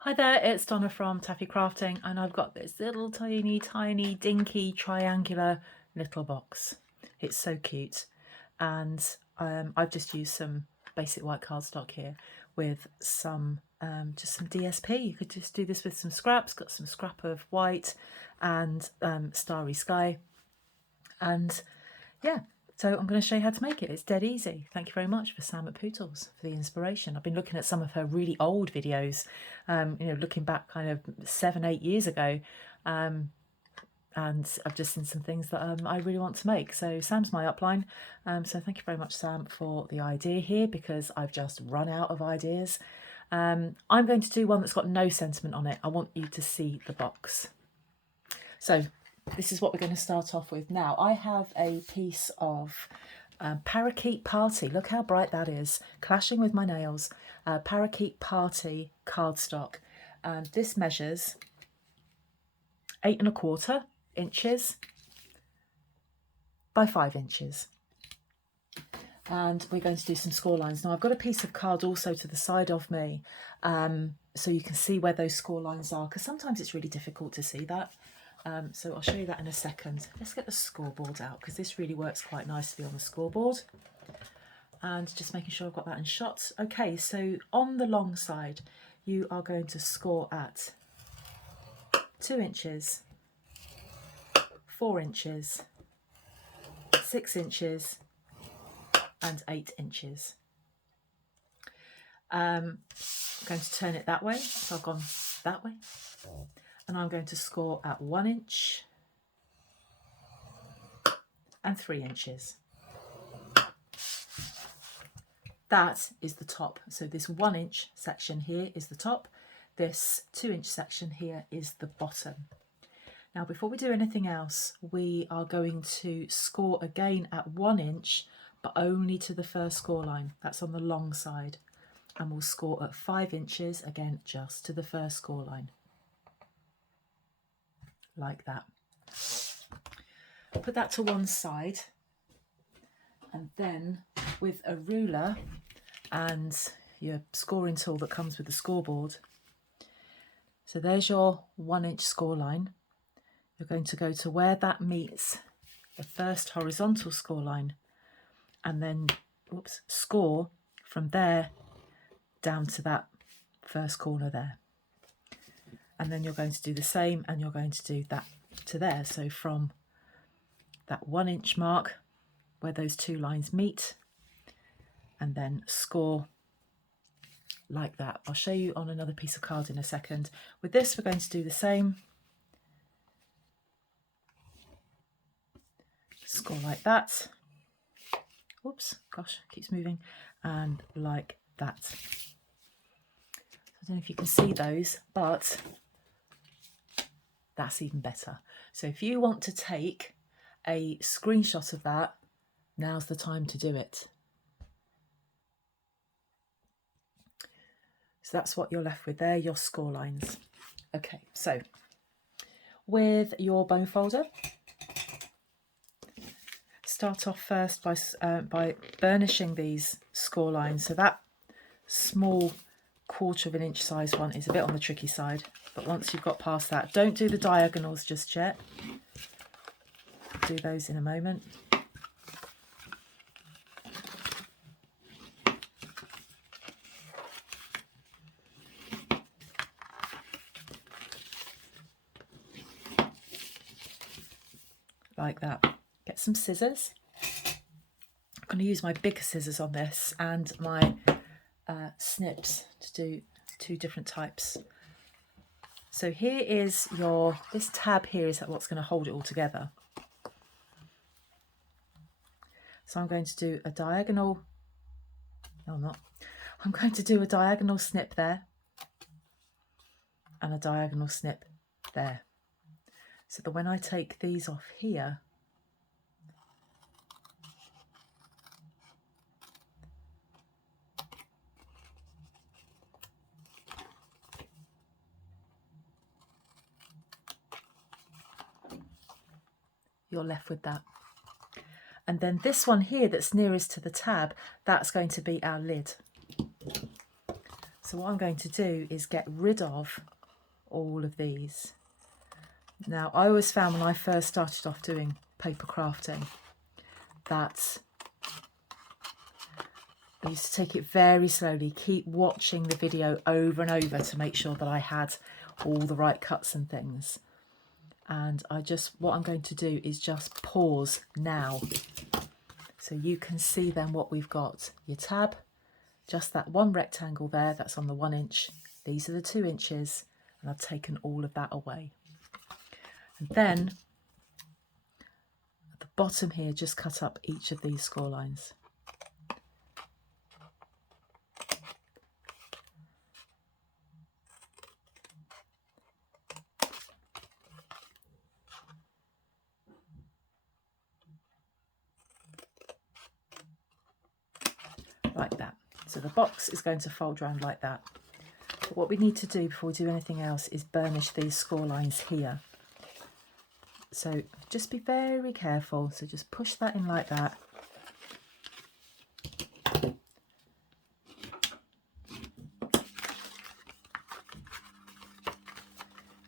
Hi there, it's Donna from Taffy Crafting, and I've got this little tiny dinky triangular little box. It's so cute, and I've just used some basic white cardstock here with some just some DSP. You could just do this with some scraps. Got some scrap of white and starry sky, and yeah. So I'm going to show you how to make it. It's dead easy. Thank you very much for Sam at Pootles for the inspiration. I've been looking at some of her really old videos, looking back kind of 7-8 years ago, and I've just seen some things that I really want to make. So Sam's my upline. So thank you very much, Sam, for the idea here, because I've just run out of ideas. I'm going to do one that's got no sentiment on it. I want you to see the box. So this is what we're going to start off with now. I have a piece of Parakeet Party. Look how bright that is, clashing with my nails. Parakeet Party cardstock. And this measures 8¼ inches by 5 inches. And we're going to do some score lines. Now I've got a piece of card also to the side of me, so you can see where those score lines are, because sometimes it's really difficult to see that. So I'll show you that in a second. Let's get the scoreboard out, because this really works quite nicely on the scoreboard. And just making sure I've got that in shot. Okay, so on the long side, you are going to score at 2 inches, 4 inches, 6 inches, and 8 inches. I'm going to turn it that way, so I've gone that way. And I'm going to score at 1 inch and 3 inches. That is the top. So this 1 inch section here is the top. This 2 inch section here is the bottom. Now, before we do anything else, we are going to score again at 1 inch, but only to the first score line. That's on the long side. And we'll score at 5 inches, again, just to the first score line. Like that. Put that to one side, and then with a ruler and your scoring tool that comes with the scoreboard, so there's your 1 inch score line. You're going to go to where that meets the first horizontal score line, and then score from there down to that first corner there. And then you're going to do the same, and you're going to do that to there. So from that 1 inch mark where those two lines meet, and then score like that. I'll show you on another piece of card in a second. With this, we're going to do the same. Score like that. Oops, gosh, it keeps moving. And like that. I don't know if you can see those, but that's even better. So if you want to take a screenshot of that, now's the time to do it. So that's what you're left with there, your score lines. Okay, so with your bone folder, start off first by burnishing these score lines. So that small 1/4 inch size one is a bit on the tricky side, but once you've got past that, don't do the diagonals just yet. Do those in a moment. Like that. Get some scissors. I'm going to use my bigger scissors on this and my snips to do 2 different types. So here is this tab here is what's going to hold it all together. So I'm going to do a diagonal, no I'm not, I'm going to do a diagonal snip there and a diagonal snip there. So that when I take these off here, you're left with that. And then this one here that's nearest to the tab, that's going to be our lid. So what I'm going to do is get rid of all of these. Now, I always found when I first started off doing paper crafting that I used to take it very slowly, keep watching the video over and over to make sure that I had all the right cuts and things. And what I'm going to do is just pause now. So you can see then what we've got. Your tab, just that one rectangle there, that's on the 1 inch. These are the 2 inches, and I've taken all of that away. And then at the bottom here, just cut up each of these score lines. Like that. So the box is going to fold around like that. But what we need to do before we do anything else is burnish these score lines here. So just be very careful. So just push that in like that.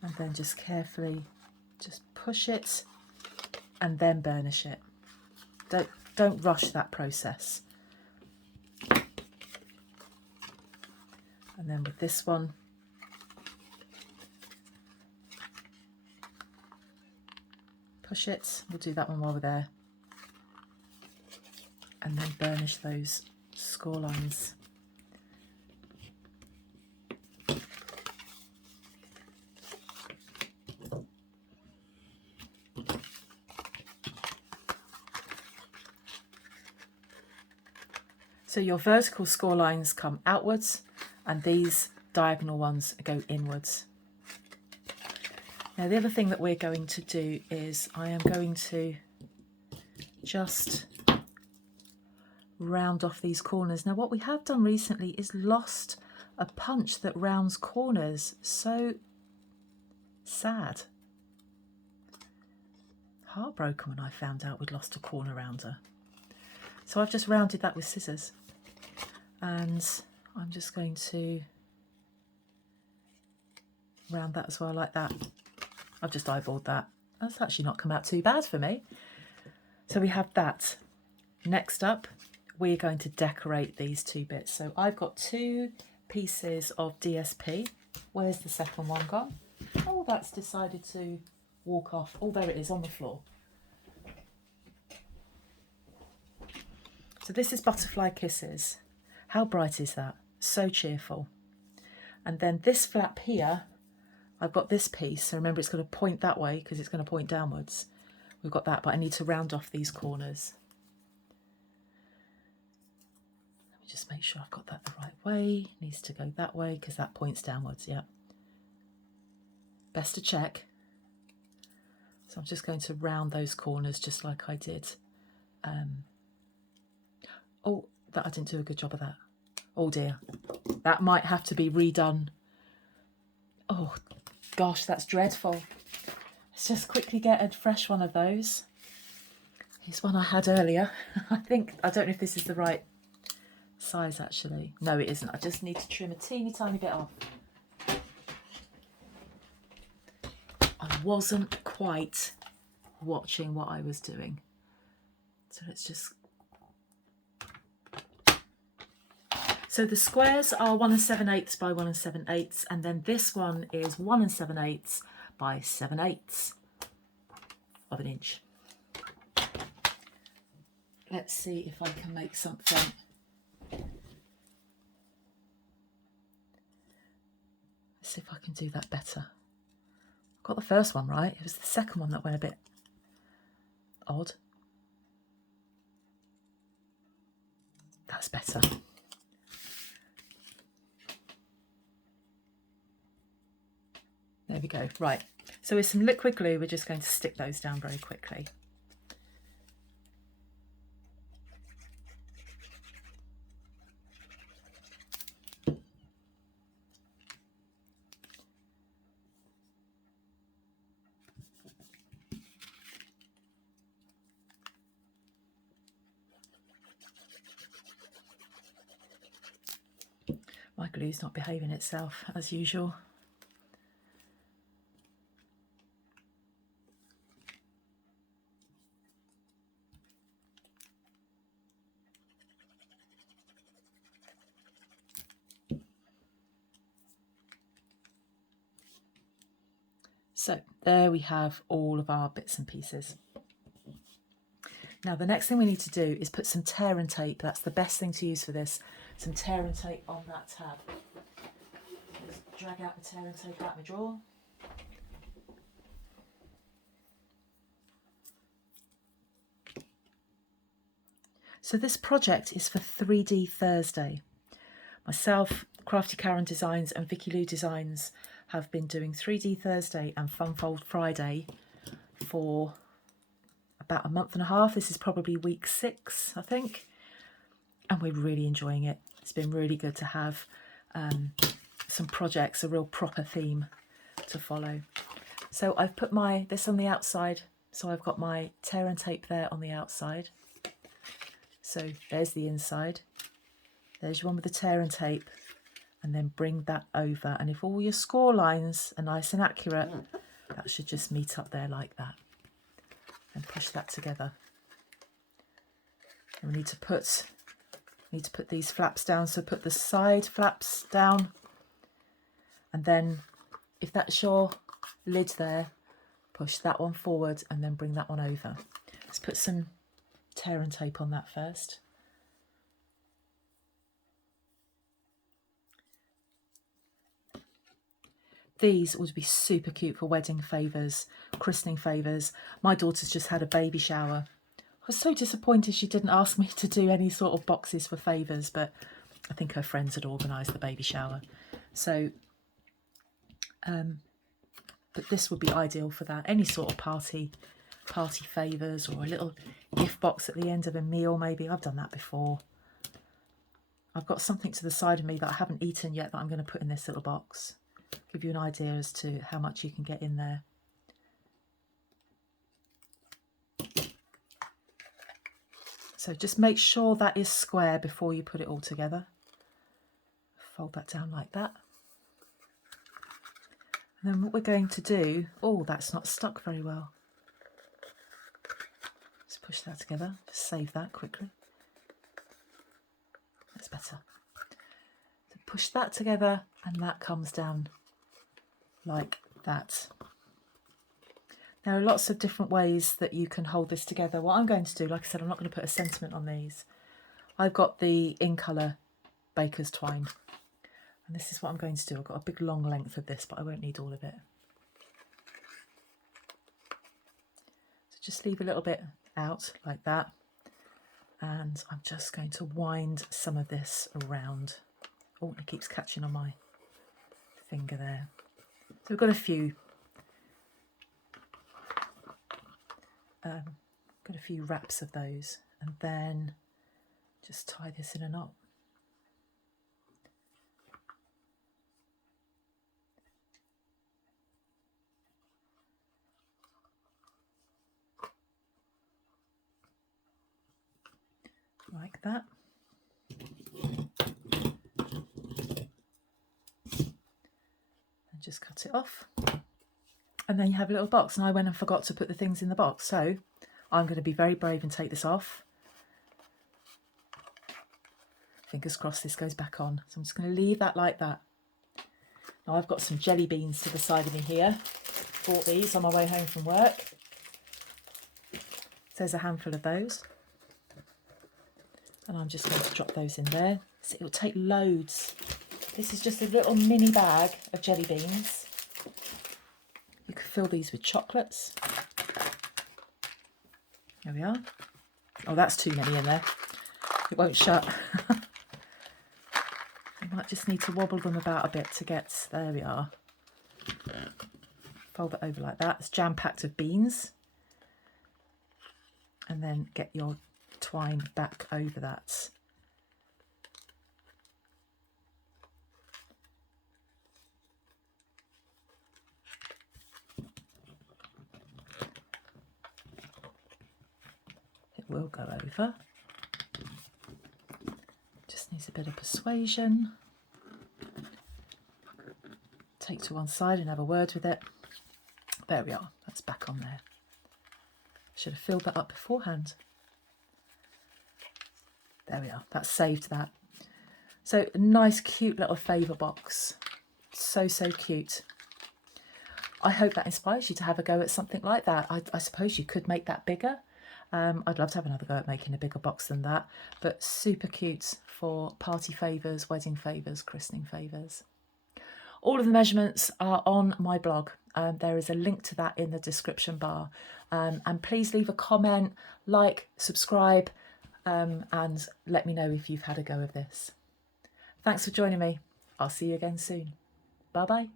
And then just carefully just push it and then burnish it. Don't rush that process. And then with this one, push it. We'll do that one while we're there. And then burnish those score lines. So your vertical score lines come outwards and these diagonal ones go inwards. Now the other thing that we're going to do is I am going to just round off these corners. Now what we have done recently is lost a punch that rounds corners. So sad. Heartbroken when I found out we'd lost a corner rounder. So I've just rounded that with scissors. And I'm just going to round that as well, like that. I've just eyeballed that. That's actually not come out too bad for me. So we have that. Next up, we're going to decorate these 2 bits. So I've got 2 pieces of DSP. Where's the second one gone? Oh, that's decided to walk off. Oh, there it is on the floor. So this is Butterfly Kisses. How bright is that? So cheerful. And then this flap here, I've got this piece. So remember, it's going to point that way because it's going to point downwards. We've got that, but I need to round off these corners. Let me just make sure I've got that the right way. It needs to go that way because that points downwards, yeah. Best to check. So I'm just going to round those corners just like I did. Oh, that I didn't do a good job of that. Oh dear, that might have to be redone. Oh gosh, that's dreadful. Let's just quickly get a fresh one of those. Here's one I had earlier. I don't know if this is the right size actually. No, it isn't. I just need to trim a teeny tiny bit off. I wasn't quite watching what I was doing. So let's just... So the squares are 1 7/8 by 1 7/8, and then this one is 1 7/8 by 7/8 of an inch. Let's see if I can make something. Let's see if I can do that better. Got the first one right. It was the second one that went a bit odd. That's better. There we go. Right. So with some liquid glue, we're just going to stick those down very quickly. My glue's not behaving itself as usual. So there we have all of our bits and pieces. Now the next thing we need to do is put some tear and tape. That's the best thing to use for this. Some tear and tape on that tab. Just drag out the tear and tape out my drawer. So this project is for 3D Thursday. Myself, Crafty Karen Designs and Vicky Lou Designs have been doing 3D Thursday and Funfold Friday for about a month and a half. This is probably week 6, I think. And we're really enjoying it. It's been really good to have some projects, a real proper theme to follow. So I've put this on the outside. So I've got my tear and tape there on the outside. So there's the inside. There's your one with the tear and tape. And then bring that over. And if all your score lines are nice and accurate, that should just meet up there like that. And push that together. And we need to put these flaps down. So put the side flaps down. And then if that's your lid there, push that one forward and then bring that one over. Let's put some tear and tape on that first. These would be super cute for wedding favours, christening favours. My daughter's just had a baby shower. I was so disappointed she didn't ask me to do any sort of boxes for favours, but I think her friends had organised the baby shower. So, but this would be ideal for that. Any sort of party favours or a little gift box at the end of a meal maybe. I've done that before. I've got something to the side of me that I haven't eaten yet that I'm going to put in this little box. Give you an idea as to how much you can get in there. So just make sure that is square before you put it all together. Fold that down like that. And then what we're going to do, oh, that's not stuck very well. Let's push that together, just save that quickly. That's better. So push that together and that comes down like that. There are lots of different ways that you can hold this together. What I'm going to do, like I said, I'm not going to put a sentiment on these. I've got the in colour baker's twine. And this is what I'm going to do. I've got a big long length of this, but I won't need all of it. So just leave a little bit out like that. And I'm just going to wind some of this around. Oh, it keeps catching on my finger there. So we've got a few wraps of those, and then just tie this in a knot. Like that. And just cut it off. And then you have a little box. And I went and forgot to put the things in the box. So I'm going to be very brave and take this off. Fingers crossed this goes back on. So I'm just going to leave that like that. Now I've got some jelly beans to the side of me here. Bought these on my way home from work. So there's a handful of those. And I'm just going to drop those in there. So it'll take loads. This is just a little mini bag of jelly beans. You could fill these with chocolates. There we are. Oh, that's too many in there. It won't shut. You might just need to wobble them about a bit to get, there we are. Fold it over like that. It's jam-packed with beans. And then get your twine back over that. It will go over. Just needs a bit of persuasion. take to one side and have a word with it. There we are, that's back on there. Should have filled that up beforehand. There we are, that's saved that. So a nice cute little favour box. So cute. I hope that inspires you to have a go at something like that. I suppose you could make that bigger. I'd love to have another go at making a bigger box than that, but super cute for party favours, wedding favours, christening favours. All of the measurements are on my blog. There is a link to that in the description bar. And please leave a comment, like, subscribe, and let me know if you've had a go of this. Thanks for joining me. I'll see you again soon. Bye bye.